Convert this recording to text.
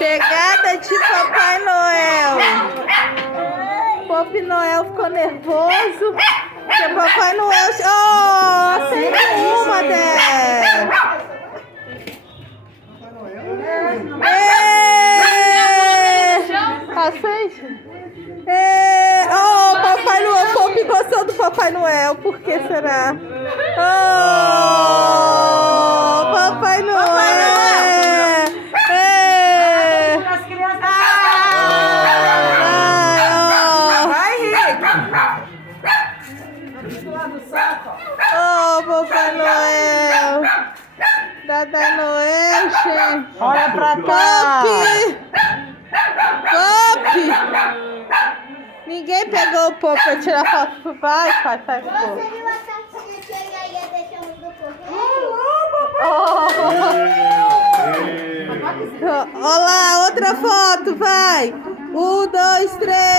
Chegada de Papai Noel. Papai Noel ficou nervoso. Porque Papai Noel... Oh, acende uma dela. Acende. Oh, Papai Noel. Papai gostou do Papai Noel. Por que será? Oh, Papai Noel. Oh, Papai Noel! Dada Noel, gente! Olha pra cá! Pop! Ninguém pegou o Pop pra tirar foto pro pai? Pai, faz Pop. Você viu a cartinha que ele aí deixamos do correio? Olha lá, outra foto, vai! 1, 2, 3!